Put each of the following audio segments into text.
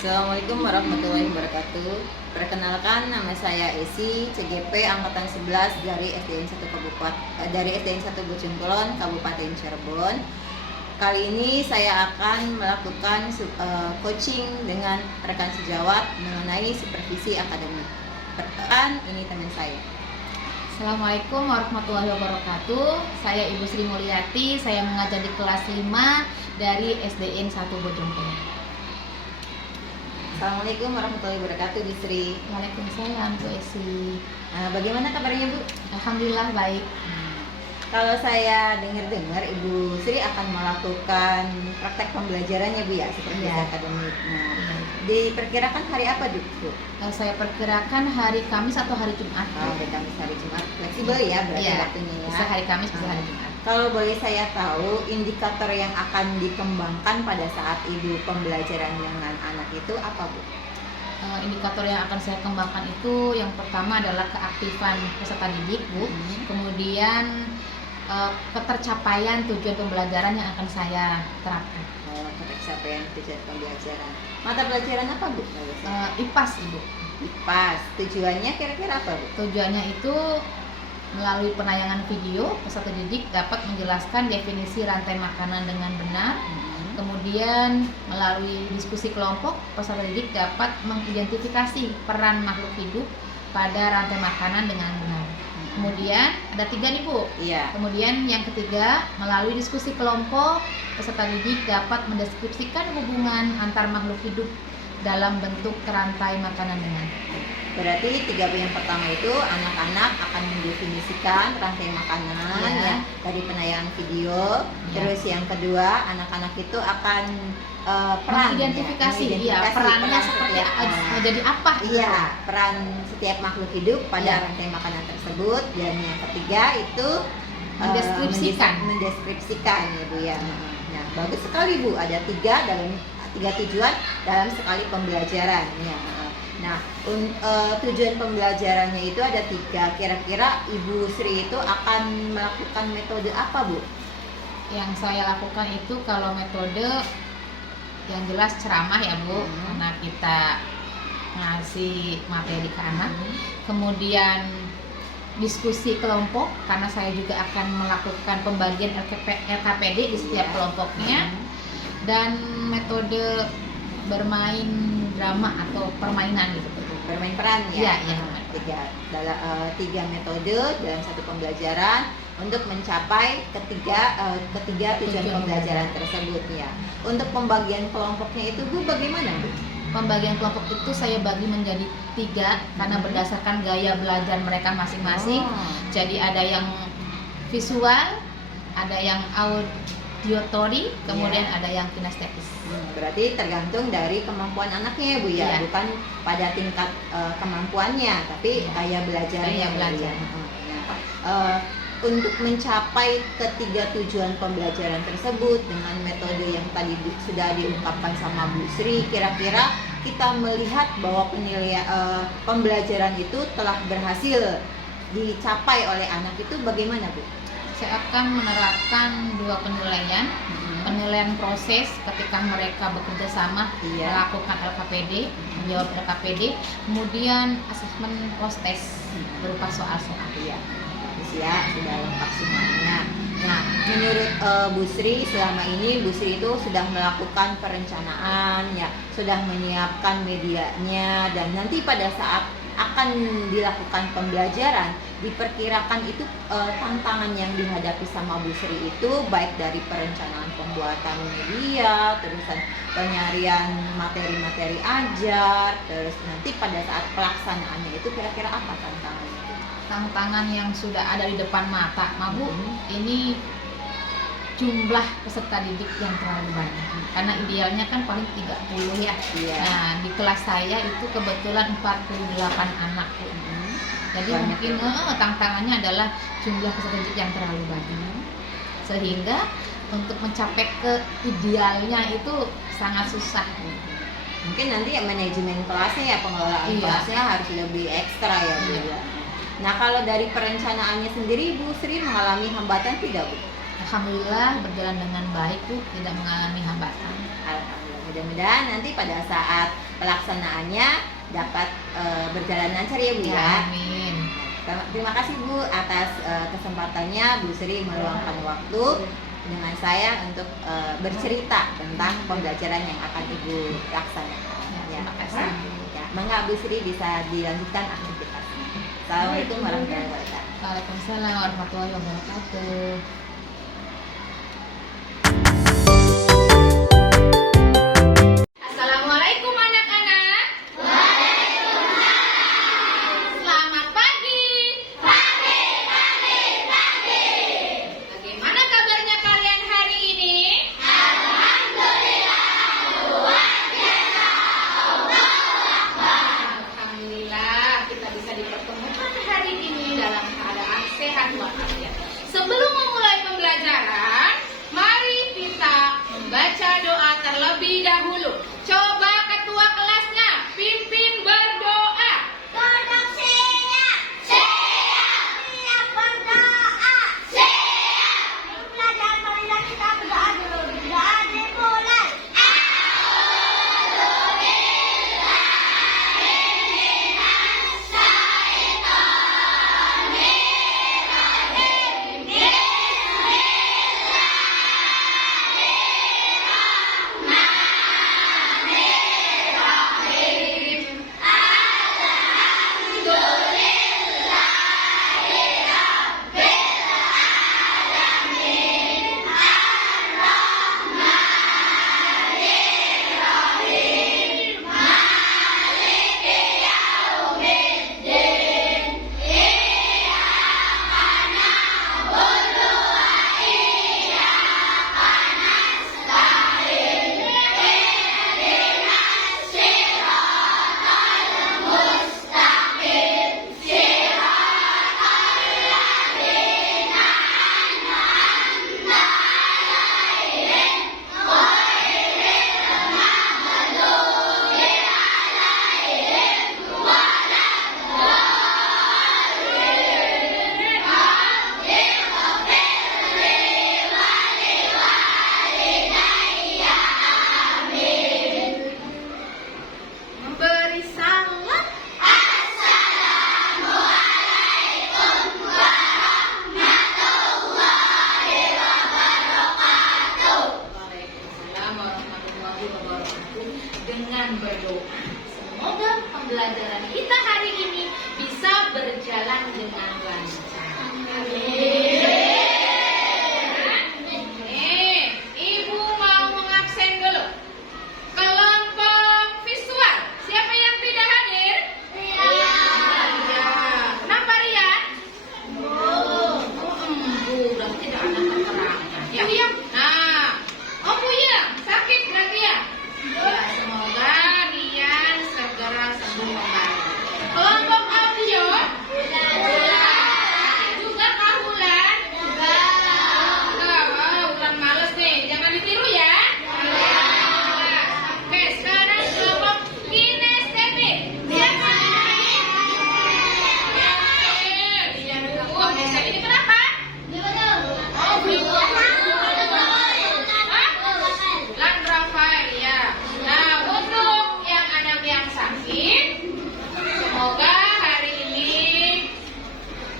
Assalamualaikum warahmatullahi wabarakatuh. Perkenalkan, nama saya Esi, CGP angkatan 11 dari SDN 1 dari SDN 1 Bojongkulon, Kabupaten Cirebon. Kali ini saya akan melakukan coaching dengan rekan sejawat mengenai supervisi akademik. Perkenalkan, ini teman saya. Assalamualaikum warahmatullahi wabarakatuh. Saya Ibu Sri Mulyati, saya mengajar di kelas 5 dari SDN 1 Bojongkulon. Assalamualaikum warahmatullahi wabarakatuh, Bu Sri. Waalaikumsalam, Bu Esi. Bagaimana kabarnya, Bu? Alhamdulillah baik. Kalau saya dengar-dengar Ibu Sri akan melakukan praktek pembelajarannya, Bu, ya, seperti akademik. Nah, diperkirakan hari apa, Bu? Saya perkirakan hari Kamis atau hari Jumat. Hari Kamis, hari Jumat. Fleksibel ya berarti waktunya ya. Bisa hari Kamis, bisa hari Jumat. Kalau boleh saya tahu, indikator yang akan dikembangkan pada saat Ibu pembelajaran dengan anak itu apa, Bu? Indikator yang akan saya kembangkan itu yang pertama adalah keaktifan peserta didik, Bu. Kemudian ketercapaian tujuan pembelajaran yang akan saya terapkan. Ketercapaian tujuan pembelajaran. Mata pelajaran apa, Bu? IPAS, Ibu. IPAS. Tujuannya kira-kira apa, Bu? Tujuannya itu melalui penayangan video, peserta didik dapat menjelaskan definisi rantai makanan dengan benar. Kemudian melalui diskusi kelompok, peserta didik dapat mengidentifikasi peran makhluk hidup pada rantai makanan dengan benar. Kemudian ada 3 nih, Bu. Iya. Kemudian yang ketiga, melalui diskusi kelompok, peserta didik dapat mendeskripsikan hubungan antar makhluk hidup dalam bentuk rantai makanan dengan. Berarti 3 yang pertama itu anak-anak akan mendefinisikan rantai makanan ya dari penayangan video. Terus yang kedua, anak-anak itu akan peran mengidentifikasi perannya seperti jadi apa? Iya, peran setiap makhluk hidup pada rantai makanan tersebut. Dan yang ketiga itu mendeskripsikan ya, Bu ya. Nah, bagus sekali, Bu. Ada 3 tujuan dalam sekali pembelajaran ya. Nah, tujuan pembelajarannya itu ada 3. Kira-kira Ibu Sri itu akan melakukan metode apa, Bu? Yang saya lakukan itu kalau metode yang jelas ceramah ya, Bu, karena kita ngasih materi ke anak. Kemudian diskusi kelompok karena saya juga akan melakukan pembagian LKPD di setiap kelompoknya. Dan metode bermain drama atau permainan gitu, bermain peran ya. Iya. 3 metode dalam satu pembelajaran untuk mencapai ketiga tujuan pembelajaran tersebut ya. Untuk pembagian kelompoknya itu, Bu, bagaimana, Bu? Pembagian kelompok itu saya bagi menjadi 3 karena berdasarkan gaya belajar mereka masing-masing. Jadi ada yang visual, ada yang auditory, kemudian ada yang kinestetis. Berarti tergantung dari kemampuan anaknya ya, Bu ya, bukan pada tingkat kemampuannya, tapi gaya belajarnya. Untuk mencapai ketiga tujuan pembelajaran tersebut dengan metode yang tadi sudah diungkapkan sama Bu Sri, kira-kira kita melihat bahwa penilaian pembelajaran itu telah berhasil dicapai oleh anak itu bagaimana, Bu? Saya akan menerapkan 2 penilaian. Penilaian proses ketika mereka bekerja sama melakukan LKPD, menjawab LKPD, kemudian asesmen post test berupa soal-soal. Ya, sudah lengkap semuanya. Nah, menurut Bu Sri, selama ini Bu Sri itu sudah melakukan perencanaan ya, sudah menyiapkan medianya, dan nanti pada saat akan dilakukan pembelajaran, diperkirakan itu tantangan yang dihadapi sama Bu Sri itu baik dari perencanaan pembuatan media, terusan penyarian materi-materi ajar, terus nanti pada saat pelaksanaannya itu kira-kira apa tantangannya? Tantangan yang sudah ada di depan mata, Bu, ini jumlah peserta didik yang terlalu banyak. Karena idealnya kan paling 30 ya. Nah, di kelas saya itu kebetulan 48 anak. Jadi mungkin tantangannya adalah jumlah peserta didik yang terlalu banyak. Sehingga untuk mencapai ke idealnya itu sangat susah. Mungkin nanti manajemen kelasnya ya, pengelolaan kelasnya harus lebih ekstra ya, Bu. Nah, kalau dari perencanaannya sendiri, Bu Sri mengalami hambatan tidak, Bu? Alhamdulillah berjalan dengan baik, Bu, tidak mengalami hambatan. Alhamdulillah. Mudah-mudahan nanti pada saat pelaksanaannya dapat berjalan lancar ya Bu ya. Amin. Terima kasih Bu atas kesempatannya Bu Sri meluangkan waktu dengan saya untuk bercerita tentang pembelajaran yang akan Ibu laksanakan. Ya, Terima kasih. ya, mangga Bu Sri bisa dilanjutkan aktivitasnya. Assalamualaikum warahmatullahi wabarakatuh. Waalaikumsalam warahmatullahi wabarakatuh. Assalamualaikum anak-anak. Selamat pagi. Bagaimana kabarnya kalian hari ini? Alhamdulillah kita bisa dipertemukan hari ini dalam keadaan sehat walafiat. Sebelum memulai pembelajaran, mari kita membaca doa terlebih dahulu. Coba ketua kelasnya pimpin berdoa. Duduk siap, siap berdoa, siap. Belajar marilah kita berdoa dulu. Doa dimulai. Memberi salam. Waalaikumsalam warahmatullahi wabarakatuh. Dengan berdoa, semoga pembelajaran kita hari ini bisa berjalan dengan lancar. Ibu mau mengabsen dulu. Kelompok visual, siapa yang tidak hadir? Iya. Kenapa Rian? Berarti tidak ada keterangan. Ya. Nah, Buya, sakit berarti ya? Ya, semoga Rian segera sembuh kembali. Kelompok audio? Sakit juga Kak Wulan? Wulan males nih, jangan ditiru ya. Oke, sekarang kelompok kinestetik. Siapa? Iya, dulu. Desa ini kenapa? Oh, belum. Lan Rafael ya. Nah, untuk yang anak yang sakit, semoga hari ini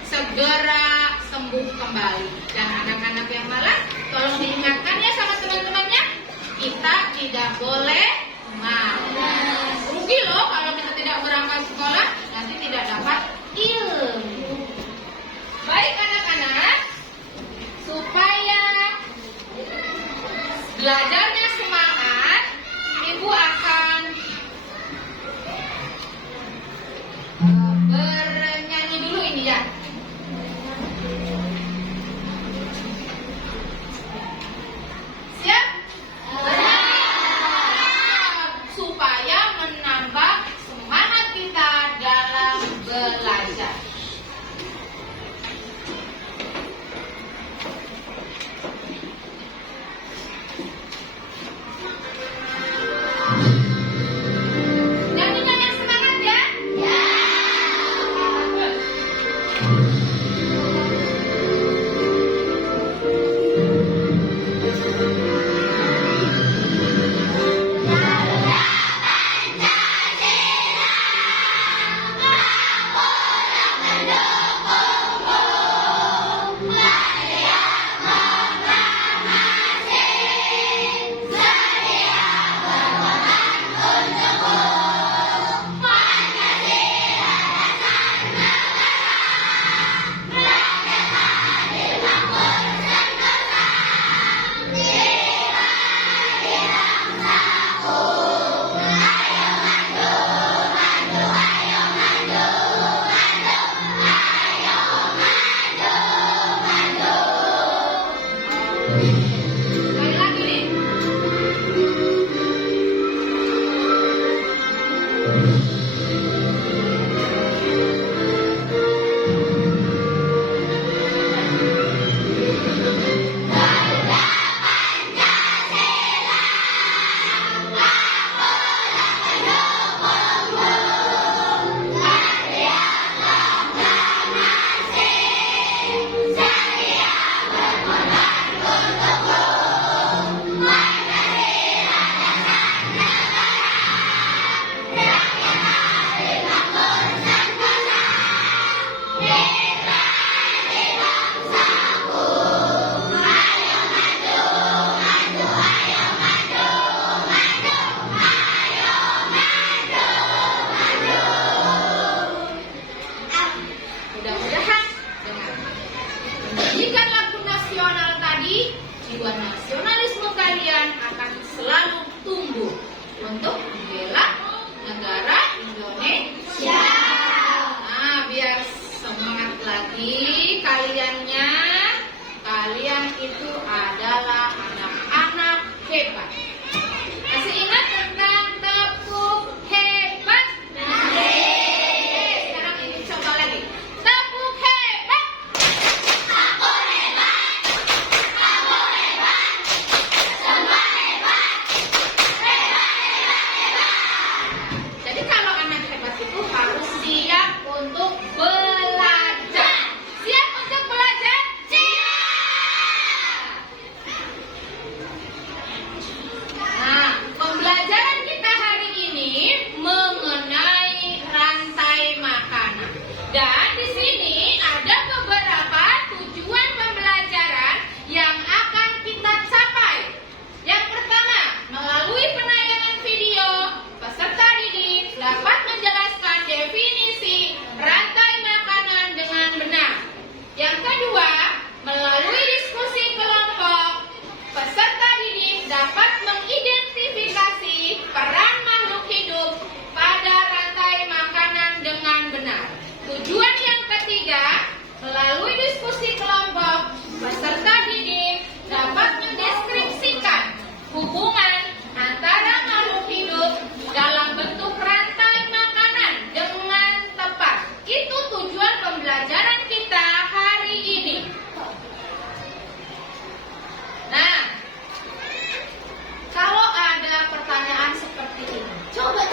segera sembuh kembali. Dan anak-anak yang malas, tolong diingatkan ya sama teman-temannya, kita tidak boleh malas. Rugi loh kalau kita tidak berangkat sekolah, nanti tidak dapat ilmu. Baik anak-anak, supaya belajarnya semangat, Ibu akan bernyanyi dulu ini ya. Siap?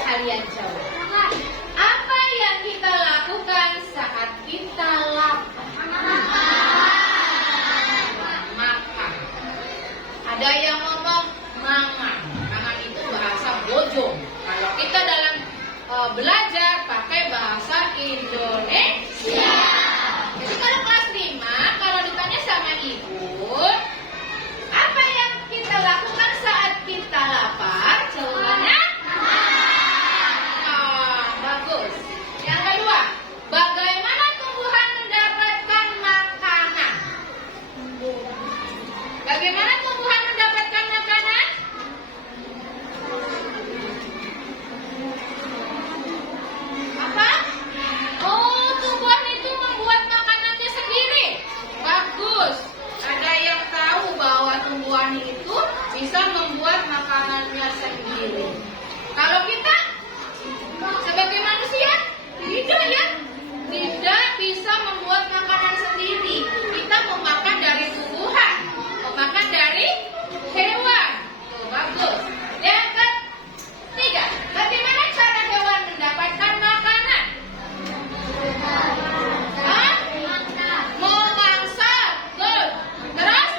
kalian coba. Apa yang kita lakukan saat kita lapar? Makan. Ada yang ngomong mangan. Mangan itu bahasa bojong. Kalau kita dalam belajar pakai bahasa Indonesia. Jadi kalau kelas 5, kalau ditanya sama ibu, apa yang kita lakukan saat kita lapar? Jawabannya bagus. Yang kedua, bagaimana tumbuhan mendapatkan makanan? Bagaimana tumbuhan mendapatkan makanan? Apa? Oh, tumbuhan itu membuat makanannya sendiri. Bagus. Ada yang tahu bahwa tumbuhan itu bisa membuat makanannya sendiri. Kalau kita sebagai manusia, tidak ya. Tidak bisa membuat makanan sendiri. Kita memakan dari tumbuhan, memakan dari hewan. Tuh, bagus. Yang ketiga, bagaimana cara hewan mendapatkan makanan? Hah? Memangsa. Betul. Terus?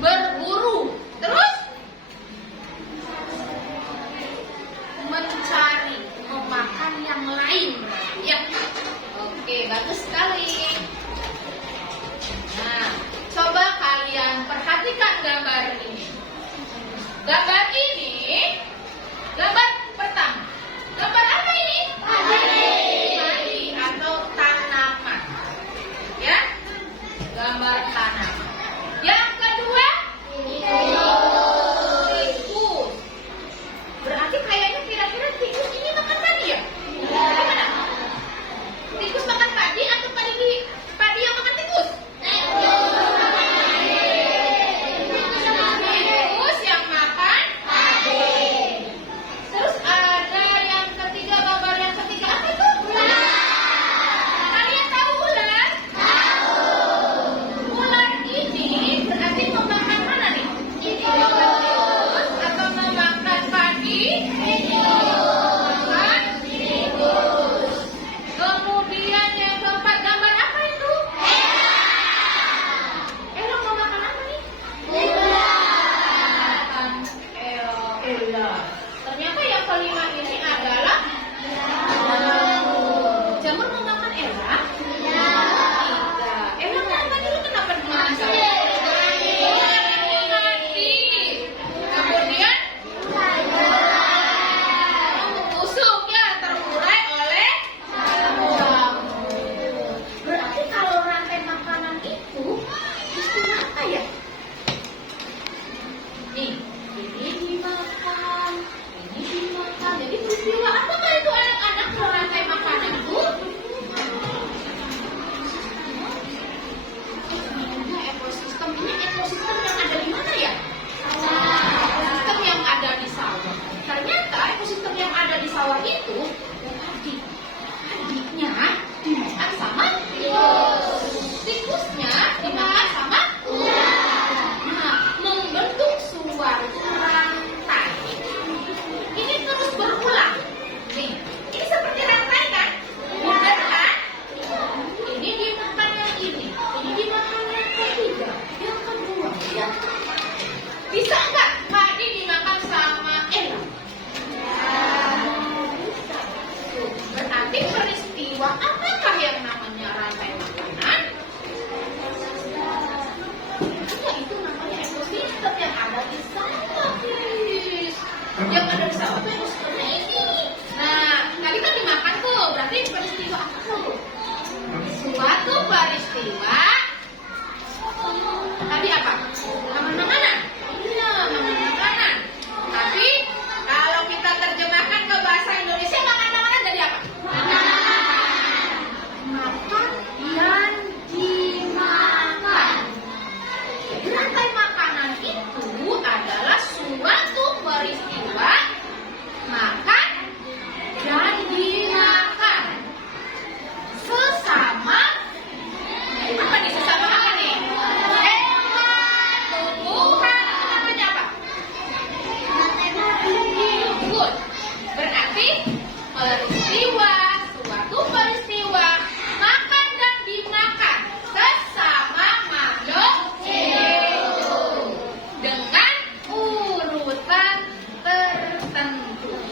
Berburu. Terus? Mencari, memakan yang lain. Ya. Oke, bagus sekali. Nah, coba kalian perhatikan gambar ini. Gambar ini, gambar pertama. Gambar apa ini? Padi atau tanaman. Ya, gambar tanaman. Yang kedua, tikus. Berarti kayaknya kira-kira tikus ini makan padi ya? Bagaimana? Tikus makan padi atau padi yang makan tikus? Tikus yang makan padi. Terus ada yang ketiga, gambar yang ketiga apa itu? Kalian tahu ular? Ular ini berarti memakan mana nih? Tikus atau memakan padi? Makan tikus. Kemudian yang keempat, gambar apa itu? Elok mau makan apa nih? Makan ular. Ternyata yang kelima ini adalah jamur mau makan elang? Tidak. Elang makan itu kenapa dimakan? Mati. Kemudian busuk ya, terurai oleh jamur. Berarti kalau rantai makanan itu istilah apa ya? Nih, ini dimakan, ini dimakan. Jadi peristiwa apakah itu anak-anak kalau rantai makanan itu? Namanya ekosistem. Ini ekosistem yang ada di mana ya? Ekosistem yang ada di sawah. Ternyata ekosistem yang ada di sawah itu adiknya dimakan sama tikus. Tikusnya dimakan sama ular. Nah, membentuk suatu rantai. Ini terus berulang. Nih, ini seperti rantai kan? Benar kan? Ini dimakan yang ini dimakan yang ketiga, yang kedua, yang keempat. Bisa nggak padi dimakan sama elang? Tuh, berarti peristiwa apakah yang namanya rantai makanan? Ya, itu namanya ekosistem yang ada di sawah, guys. Yang ada di sawah itu ekosistemnya ini. Nah, tadi kan dimakan tuh, berarti peristiwa apa tuh? Suatu peristiwa. Tadi apa? Makan-makanan. Iya, makan-makanan. Tapi kalau kita terjemahkan ke bahasa Indonesia, makan-makanan jadi apa? Makan dan dimakan. Jadi rantai makanan itu adalah suatu peristiwa makan dan dimakan sesama apa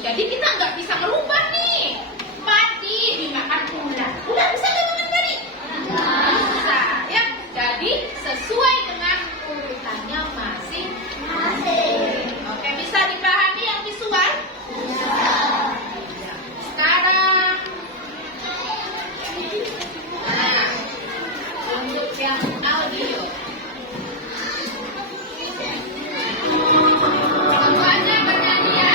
Jadi kita nggak bisa merubah nih. Padi dimakan ular. Ular bisa nggak makan padi? Bisa ya. Jadi sesuai dengan urutannya masing-masing. Oke, bisa dipahami yang visual? Sekarang, nah, untuk yang audio. Semuanya bernyanyi ya.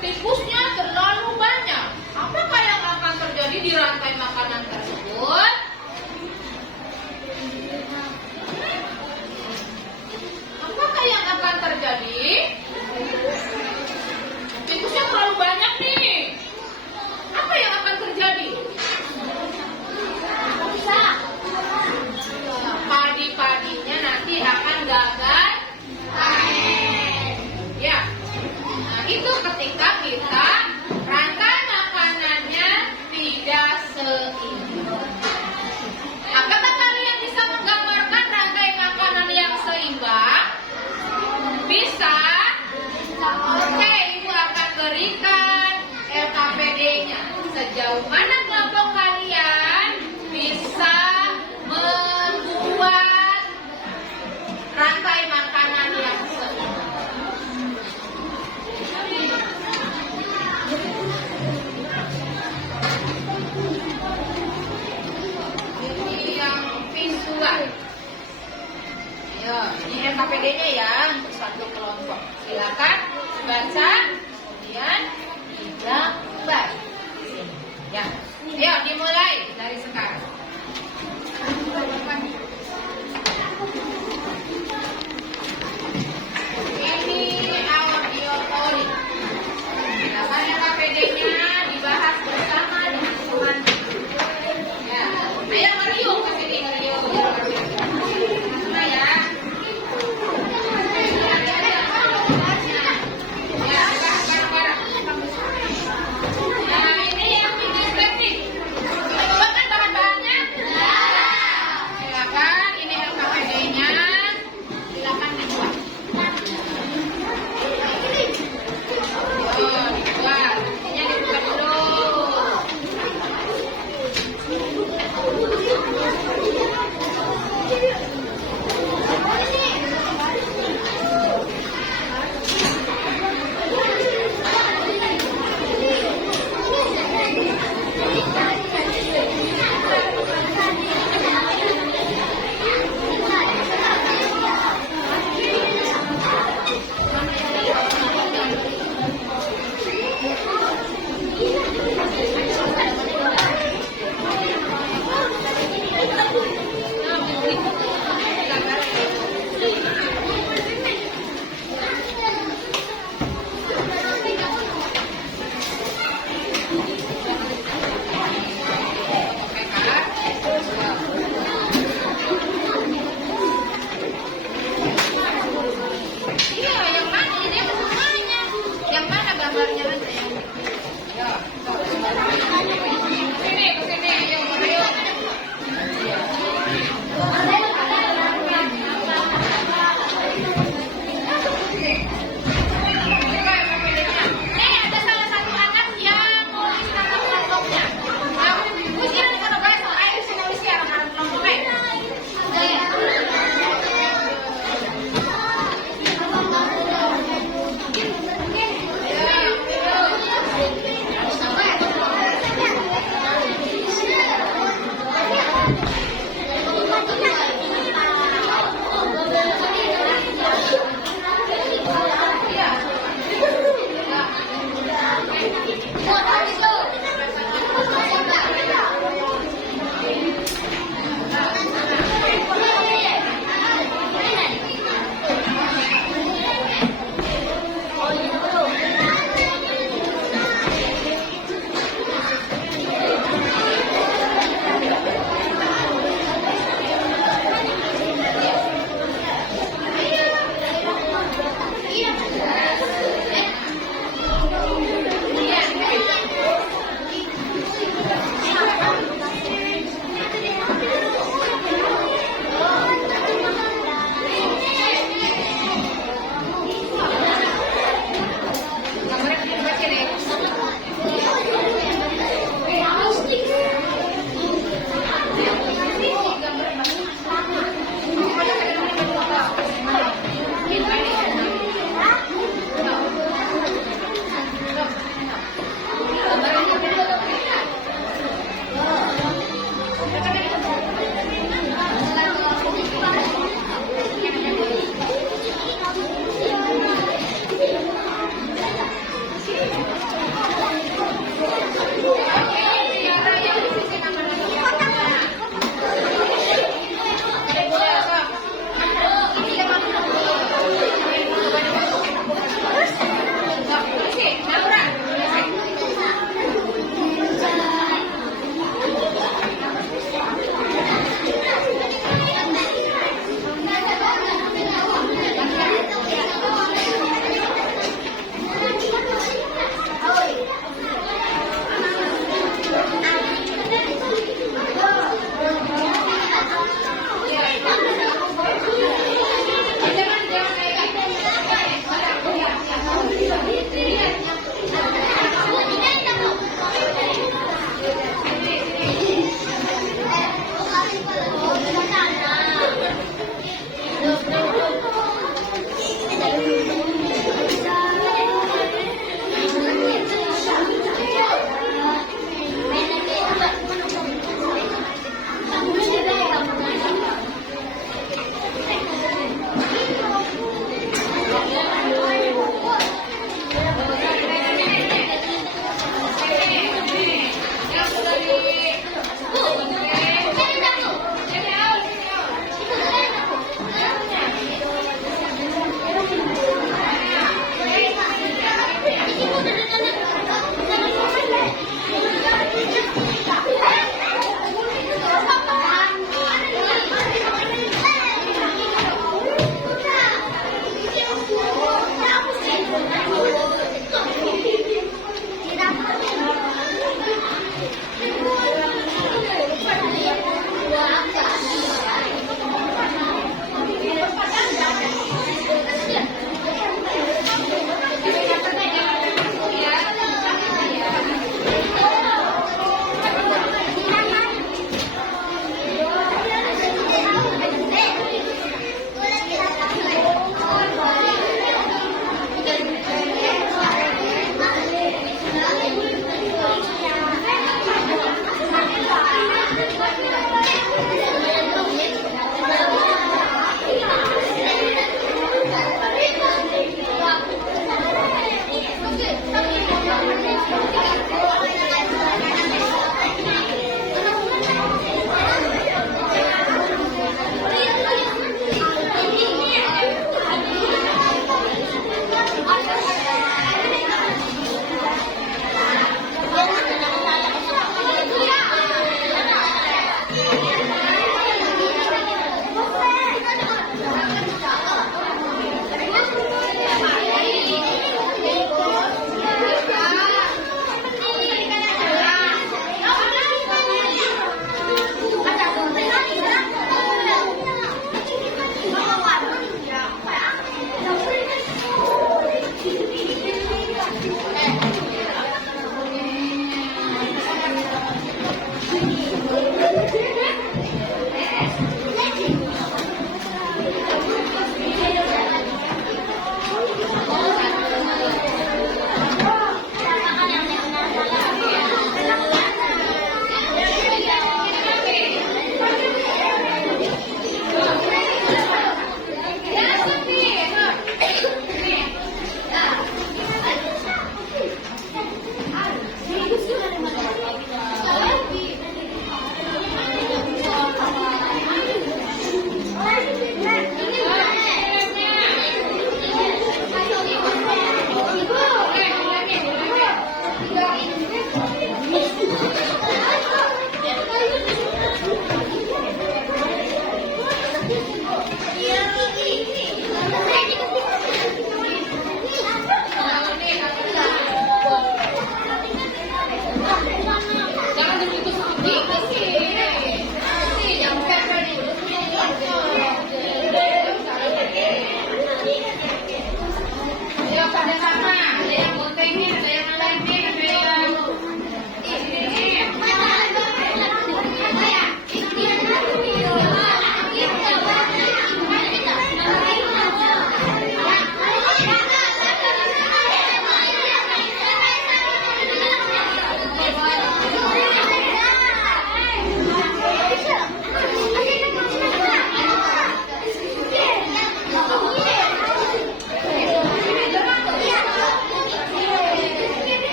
tikusnya terlalu banyak. Apakah yang akan terjadi di rantai makanan tersebut? Apakah yang akan terjadi? Tikusnya terlalu banyak nih. Apa yang akan terjadi? Padi-padinya nanti akan gagal panen. Ya. Nah, itu ketika kita rantai makanannya tidak seimbang. Apakah kalian bisa menggambarkan rantai makanan yang seimbang? Bisa?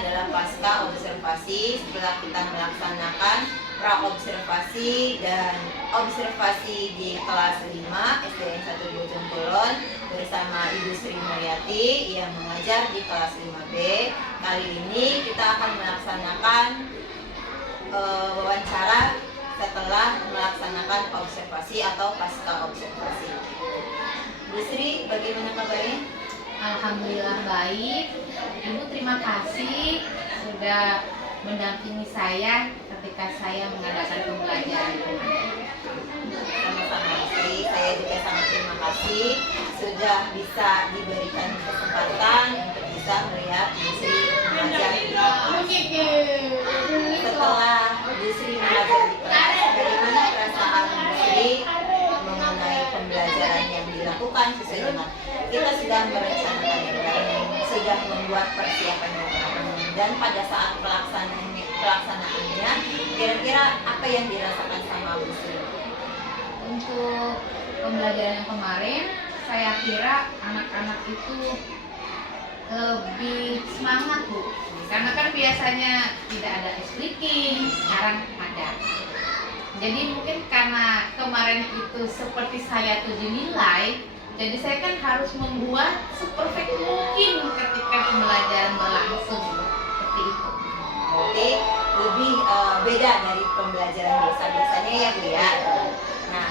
adalah pasca observasi setelah kita melaksanakan pra-observasi dan observasi di kelas 5 SDN 1 Bojong Kulon bersama Ibu Sri Mulyati yang mengajar di kelas 5B. Kali ini kita akan melaksanakan wawancara setelah melaksanakan observasi atau pasca observasi. Bu Sri, bagaimana kabarnya? Alhamdulillah baik. Ibu terima kasih sudah mendampingi saya ketika saya mengadakan pembelajaran kemarin. Sama-sama Bu Sri, saya juga sangat terima kasih sudah bisa diberikan kesempatan untuk bisa melihat Bu Sri mengajar di kelas. Setelah Bu Sri mengajar di kelas, bagaimana perasaan Bu Sri mengenai pembelajaran yang dilakukan sesuai dengan kita sudah merencanakannya dan sudah membuat persiapan dan pada saat pelaksanaannya kira-kira apa yang dirasakan sama Bu Sri? Untuk pembelajaran yang kemarin, saya kira anak-anak itu lebih semangat Bu, karena kan biasanya tidak ada speaking, sekarang ada. Jadi mungkin karena kemarin itu seperti saya 7 nilai, jadi saya kan harus membuat seperfect mungkin ketika pembelajaran berlangsung seperti itu. Berarti lebih beda dari pembelajaran biasa-biasanya ya Bu ya. Nah,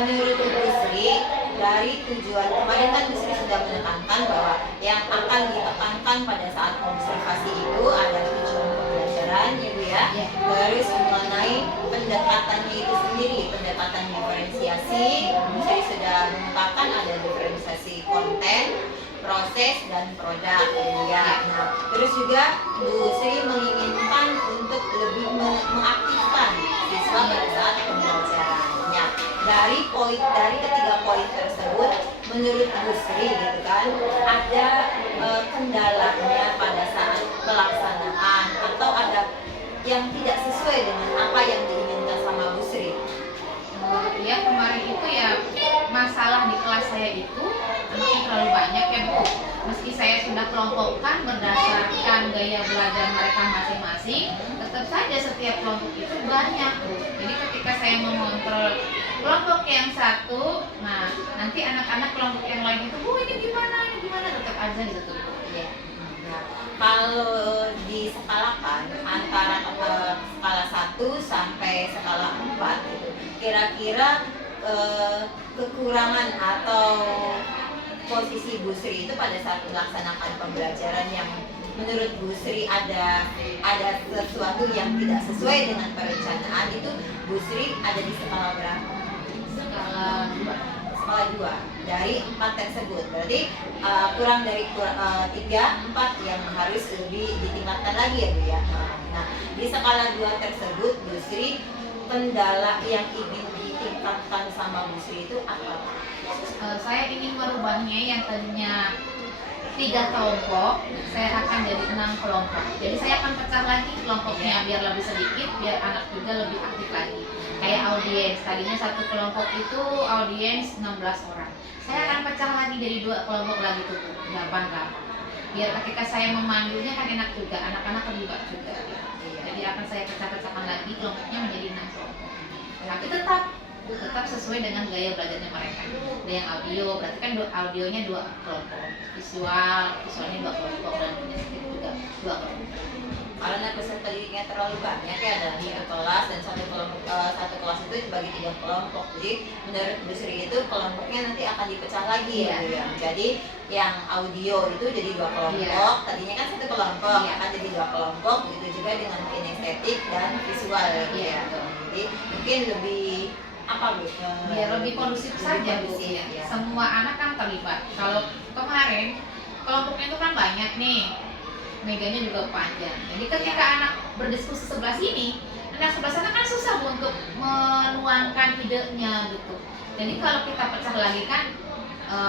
menurut Bu Sri, dari tujuan kemarin kan Bu Sri sudah menekankan bahwa yang akan ditekankan pada saat observasi itu ada tujuan pembelajaran ya Bu ya. Ya. Terus mengenai pendekatannya itu sendiri, pendekatan diferensiasi, Bu Sri sudah mengungkapkan ada diferensiasi konten, proses dan produk ya. Nah, terus juga Bu Sri menginginkan untuk lebih mengaktifkan siswa pada saat pembelajarannya. Dari ketiga poin tersebut, menurut Bu Sri gitu kan, ada kendalanya pada saat pelaksanaan atau ada yang tidak sesuai dengan apa yang diinginkan sama Bu Sri. Ya kemarin itu ya masalah di kelas saya itu anaknya terlalu banyak ya Bu. Meski saya sudah kelompokkan berdasarkan gaya belajar mereka masing-masing, tetap saja setiap kelompok itu banyak Bu. Jadi ketika saya mengontrol kelompok yang satu, nah nanti anak-anak kelompok yang lain itu, Bu ini gimana, tetap aja gitu Bu. Ya. Nah, kalau diskalakan antara skala 1 sampai skala 4 gitu, kira-kira kekurangan atau posisi Bu Sri itu pada saat melaksanakan pembelajaran yang menurut Bu Sri ada sesuatu yang tidak sesuai dengan perencanaan itu, Bu Sri ada di skala berapa? Skala 2. Skala 2 dari 4 tersebut, berarti kurang dari 3, 4 yang harus lebih ditingkatkan lagi ya Bu ya. Nah, di skala 2 tersebut Bu Sri, kendala yang ingin ditingkatkan sama Bu Sri itu apa? Saya ingin merubahnya yang tadinya 3 kelompok, saya akan jadi 6 kelompok. Jadi saya akan pecah lagi kelompoknya biar lebih sedikit, biar anak juga lebih aktif lagi. Kayak audiens, tadinya satu kelompok itu audiens 16 orang. Saya akan pecah lagi jadi 2 kelompok lagi tuh, 8. Biar ketika saya memandunya kan enak juga, anak-anak terlibat juga. Jadi akan saya pecah-pecahkan lagi kelompoknya menjadi 6 kelompok. Tapi tetap sesuai dengan gaya belajarnya mereka. Ada yang audio, berarti kan audionya 2 kelompok, visualnya 2 kelompok, dan kinesthetik juga 2 kelompok. Karena peserta didiknya terlalu banyak ya dalam satu kelas, dan satu kelas itu dibagi 3 kelompok. Jadi menurut Bu Sri itu kelompoknya nanti akan dipecah lagi ya. Jadi yang audio itu jadi 2 kelompok, tadinya kan 1 kelompok akan jadi 2 kelompok, begitu juga dengan kinestetik dan visual ya. Jadi mungkin lebih apa Bu? Biar lebih kondusif saja Bu ya. Semua anak kan terlibat. Kalau kemarin kelompoknya itu kan banyak nih, meganya juga panjang. Jadi ketika anak berdiskusi sebelah sini, anak sebelah sana kan susah Bu untuk menuangkan idenya gitu. Jadi kalau kita pecah lagi kan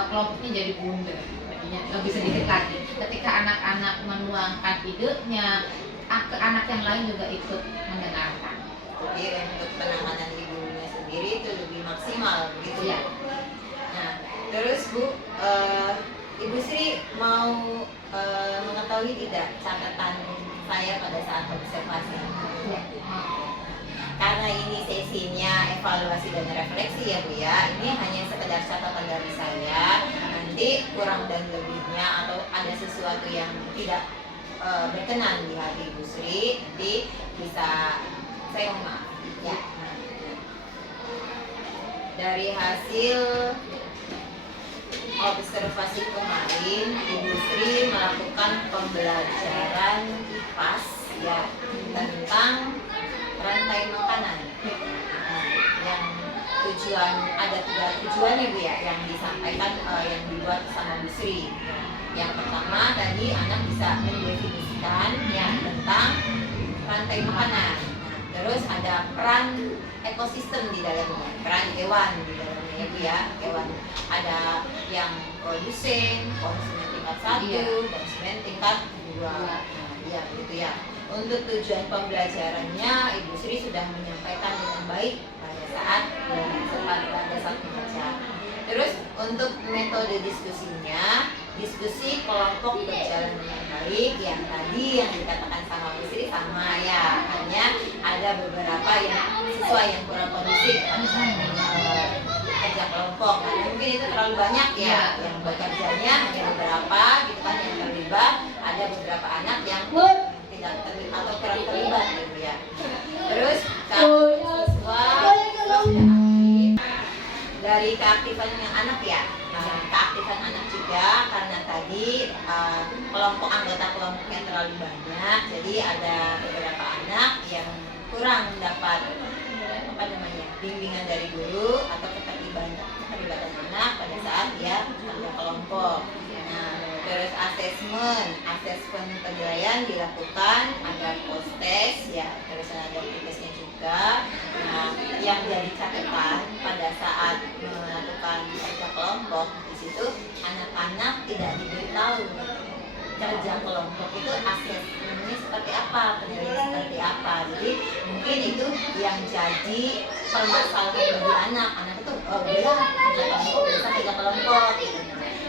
kelompoknya jadi bundar, jadinya lebih sedikit lagi. Ketika anak-anak menuangkan idenya, anak yang lain juga ikut mendengarkan. Jadi untuk penanganan ibunya sendiri itu lebih maksimal begitu ya. Nah, terus Bu, Ibu Sri mau mengetahui tidak catatan saya pada saat observasi? Ya. Karena ini sesinya evaluasi dan refleksi ya Bu ya, ini hanya sekedar catatan dari saya. Nanti kurang dan lebihnya atau ada sesuatu yang tidak berkenan di hati Ibu Sri, nanti bisa saya mohon maaf ya. Dari hasil observasi kemarin, Ibu Sri melakukan pembelajaran IPAS ya tentang rantai makanan. Nah, yang ada 3 tujuan ya Bu ya yang disampaikan, yang dibuat sama Bu Sri. Yang pertama tadi anak bisa mendefinisikan ya tentang rantai makanan. Nah, terus ada peran ekosistem di dalamnya, peran hewan di dalamnya ya Bu ya. Hewan ada yang produsen, konsumen tingkat 1, konsumen tingkat 2. Nah, ya gitu ya. Untuk tujuan pembelajarannya Ibu Sri sudah menyampaikan dengan baik pada saat membaca. Terus untuk metode diskusinya, diskusi kelompok berjalan dengan baik. Yang tadi yang dikatakan sama Bu Sri sama ya, hanya ada beberapa yang siswa yang kurang kondusif pada saat kerja kelompok. Karena mungkin itu terlalu banyak ya, yang bekerjanya hanya beberapa gitu kan yang terlibat. Ada beberapa anak yang tidak terlibat atau kurang terlibat gitu ya. Terus siswa dari keaktifan yang anak ya, keaktifan anak juga karena tadi kelompok anggota kelompoknya terlalu banyak, jadi ada beberapa anak yang kurang mendapat bimbingan dari guru atau keterlibatan anak pada saat dia kerja kelompok. Nah, terus asesmen penilaian dilakukan, ada post test ya, terus ada tesnya juga. Nah, yang jadi catatan pada saat melakukan kerja kelompok di situ anak-anak tidak diberitahu kerja kelompok itu asesmennya seperti apa, penilaian seperti apa. Jadi mungkin itu yang jadi permasalahan bagi anak itu kerja kelompok gitu.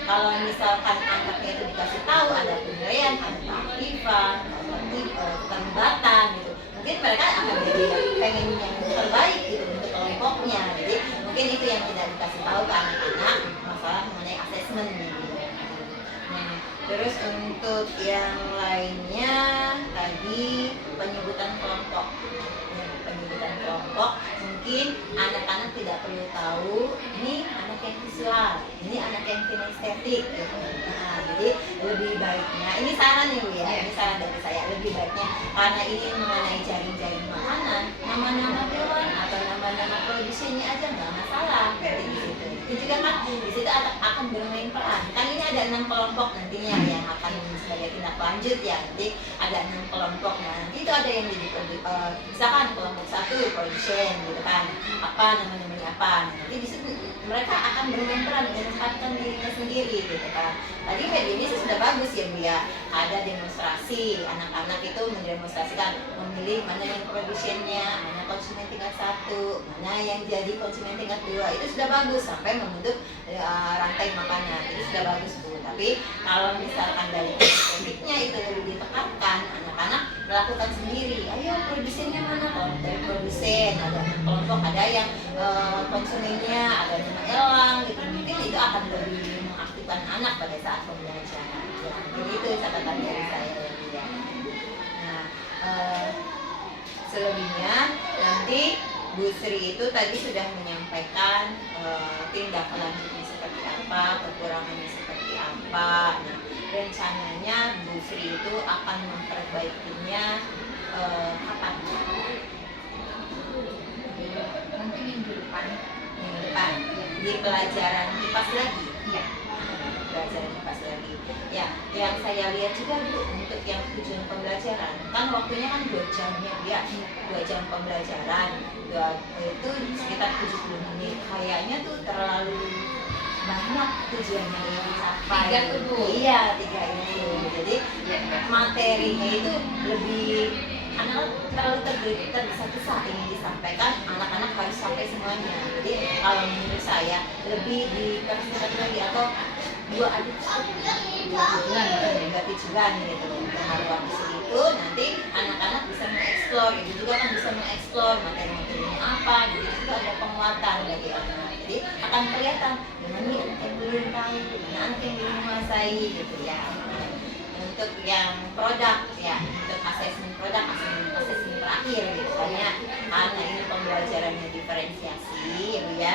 Kalau misalkan anaknya itu dikasih tahu ada penilaian, ada keaktifan, keterlibatan gitu, mungkin mereka akan jadi pengen yang terbaik gitu untuk kelompoknya. Jadi mungkin itu yang tidak dikasih tahu ke anak-anak, masalah mengenai asesmen gitu. Nah, terus untuk yang lainnya tadi penyebutan kelompok. Penyebutan kelompok mungkin anak-anak tidak perlu tahu ini anak yang visual, ini anak yang kinestetik gitu. Nah, jadi lebih baiknya ini saran nih Bu ya, ini saran dari saya, lebih baiknya karena ini mengenai jaring-jaring makanan, nama-nama hewan atau nama-nama produsennya aja nggak masalah gitu. Itu juga kan di situ akan bermain peran. Kan ini ada 6 kelompok nantinya yang akan sebagai tindak lanjut ya, nanti ada 6 kelompok. Nah, nanti itu ada yang jadi misalkan kelompok 1 produsen gitu kan, apa namanya apa. Nah, nanti di situ mereka akan bermain peran menempatkan dirinya sendiri gitu kan. Tadi media ini sudah bagus ya Bu ya, ada demonstrasi, anak-anak itu mendemonstrasikan memilih mana yang produsennya, mana konsumen tingkat 1, mana yang jadi konsumen tingkat 2. Itu sudah bagus sampai membentuk rantai makanan, itu sudah bagus Bu. Tapi kalau misalkan dari produknya itu lebih ditekankan, anak-anak melakukan sendiri. Ayo produsennya mana? Kalau dari produsen ada kelompok, ada yang konsumennya, ada nama elang gitu. Mungkin itu akan lebih mengaktifkan anak pada saat pembelajaran. Ya, begitu catatan dari saya ya. Nah, selebihnya nanti Bu Sri itu tadi sudah menyampaikan tindak lanjutnya seperti apa, kekurangannya seperti apa. Nah, rencananya Bu Sri itu akan memperbaikinya kapan? Nanti minggu depan. Minggu depan di pelajaran IPAS lagi. Iya. Pelajaran IPAS lagi. Ya, yang saya lihat juga Bu untuk yang tujuan pembelajaran kan waktunya kan 2 jam ya, 2 jam pembelajaran. Itu sekitar 70 menit. Kayaknya tuh terlalu banyak tujuannya yang dicapai. 3 tuh Bu. Iya, 3 itu. Jadi materinya itu lebih anak terlalu tergesa-gesa ingin disampaikan, anak-anak harus sampai semuanya. Jadi kalau menurut saya lebih dipersingkat lagi atau 2 adik juga tujuan gitu. Pengharuan Busri itu nanti anak-anak bisa mengeksplor, ibu juga kan bisa mengeksplor materi-materinya apa, jadi itu ada penguatan bagi anak. Jadi akan kelihatan mana nih anak yang belum tahu, mana anak yang belum menguasai gitu ya. Untuk yang produk ya, untuk asesmen produk, asesmen terakhir gitu banyak karena ini pembelajarannya diferensiasi ya,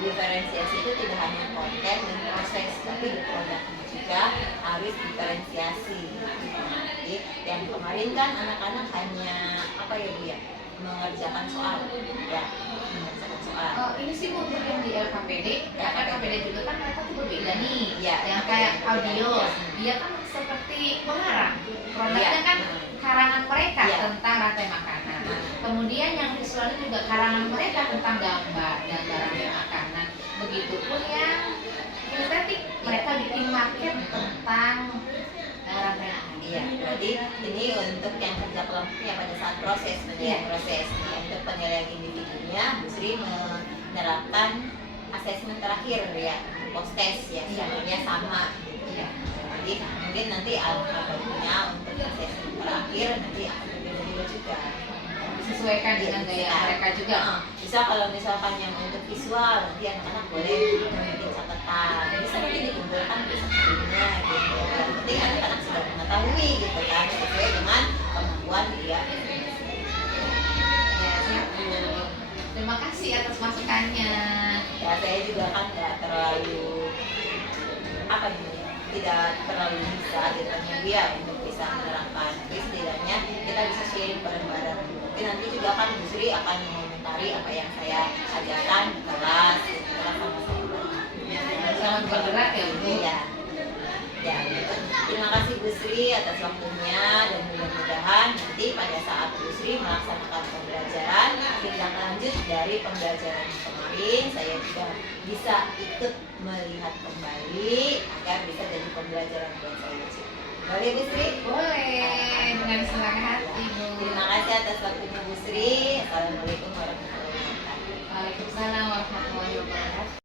diferensiasi itu tidak hanya konten dan proses tapi di produknya juga harus diferensiasi gitu. Jadi yang kemarin kan anak-anak hanya apa ya Bu ya, mengerjakan soal ya, mengerjakan soal. Oh, ini sih Bu, untuk yang di LKPD, ya kan LKPD juga kan mereka tuh berbeda nih. Ya, yang kayak audio, dia kan seperti pengarang. Produknya Ya. kan karangan mereka Ya. tentang rantai makanan. Kemudian yang visualnya juga karangan mereka tentang gambar dan rantai makanan. Begitupun yang estetik, mereka bikin market tentang rantai makanan. Iya, berarti ini untuk yang kerja kelompoknya pada saat proses penilaian proses. Nah, untuk penilaian individunya, Bu Sri menerapkan asesmen terakhir ya, post test ya, sebenarnya sama gitu ya. Jadi mungkin nanti algoritmanya untuk asesmen terakhir nanti akan berbeda-beda juga. Disesuaikan dengan gaya mereka juga. Bisa kalau misalkan yang untuk visual nanti anak-anak boleh membuat catatan, bisa nanti dikumpulkan di satunya gitu. Yang penting anak-anak sudah mengetahui gitu kan sesuai dengan kemampuan dia. Ya, siap Bu. Terima kasih atas masukannya. Ya saya juga kan nggak terlalu apa namanya, tidak terlalu bisa gitu dia untuk bisa menerapkan. Tapi setidaknya kita bisa sharing bareng-bareng. Mungkin nanti juga kan Bu Sri akan mengomentari apa yang saya ajarkan di kelas, kita sama-sama. Selamat bergerak ya Bu. Ya, ya gitu. Terima kasih Bu Sri atas waktunya dan mudah-mudahan nanti pada saat Bu Sri melaksanakan pembelajaran tindak lanjut dari pembelajaran kemarin saya juga bisa ikut melihat kembali agar bisa jadi pembelajaran buat saya juga. Boleh Bu Sri? Boleh, dengan senang hati Bu. Terima kasih atas waktunya Bu Sri. Assalamualaikum warahmatullahi wabarakatuh. Waalaikumsalam warahmatullahi wabarakatuh.